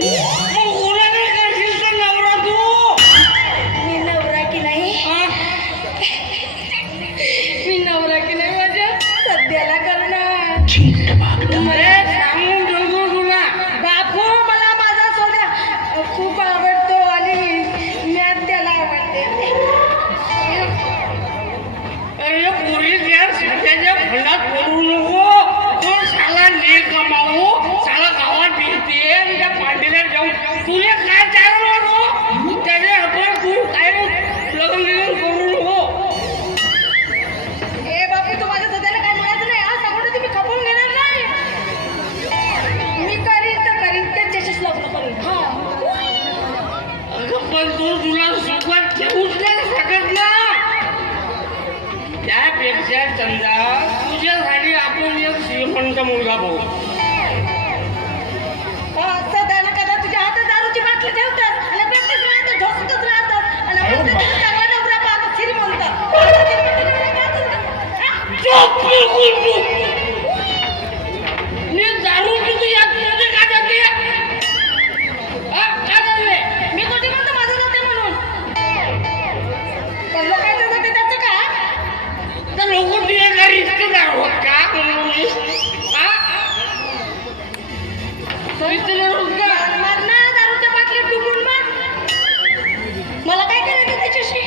मग उन्हाने करशील तर नवरा तू. मी नवरा की नाही मी नवरा की नाही माझ्या सध्याला करणार. अरे सांगून ठेवतो तुला. बापू मला माझा सोन्या खूप आवडतो आणि मी त्याला आवडते. अरे पोरी त्या सध्याच्या फंडात पडू नको. तो साला ले कमावू साला गावात फिरते आणि त्या पांढऱ्या जाऊन तुला काय चालू नको त्याच्या आपण तू काय लग्न बिग्न करू नको. ए बापू तू माझ्या सध्याला काय म्हणायचं नाही हा. सांगून तुम्ही खपवून घेणार नाही. मी करीन तर करीन त्यांच्याशीच लग्न करीन. हा अगं पण तो तुला सुखात ठेवूच नाही शकत ना. त्यापेक्षा समजा तुझ्यासाठी आपण एक श्रीमंत मुलगा बघू. सध्याला कदा तुझ्या हातात दारूची बाटली ठेवतात आणि प्रत्येक राहतात झोपतच राहतात आणि आपण त्याला चांगला नवरा पाहतो श्रीमंत. चुप बिलकुल चुप. मी दारू किती यात तुझे का जाते का जाते. मी कुठे म्हणतो माझं जाते म्हणून पण लोकांचं जाते त्याचं का. तर लोक तुझ्या घरी रिश्तेदार होत का म्हणून मी मरणार दारूच्या बाटलीत डुबून मग मला काय करायचं त्याच्याशी.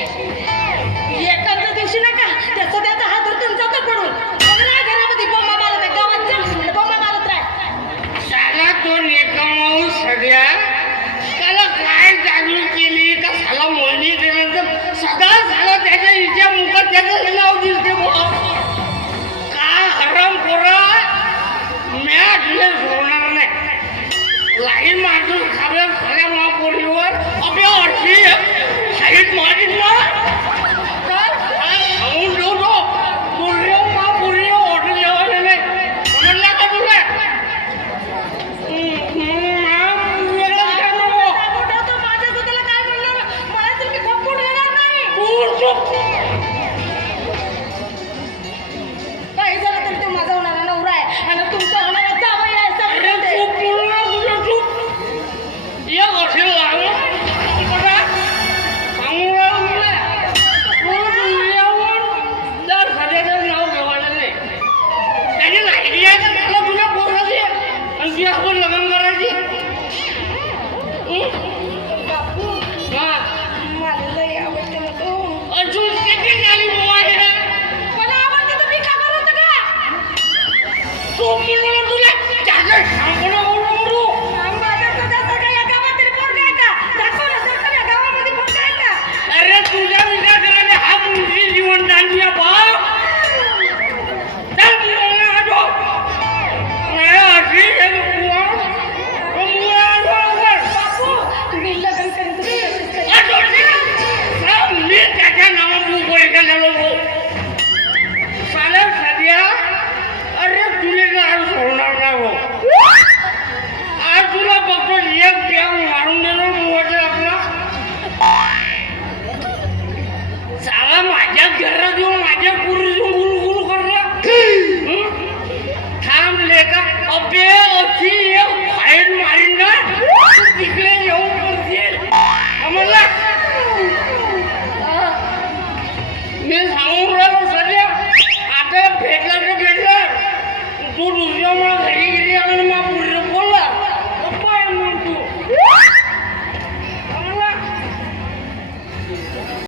एखाद्या दिवशी नका त्याचा त्याचा हात धरून चौकात पडून घरामध्ये बोंबा मारत आहे. गावात जा बोंबा मारत राह. साला तो नेकमाऊ सध्या त्याला काय जागृत केली का साला मोळणी केल्यानंतर सदा साला त्याच्या हिच्या मुखात त्याचं नाव दिसते बुवा. काय हराम पोरा म्या तुला सोडणार नाही. लाईन मारून खाव्या खऱ्या महापोरीवर आपल्या अडचणी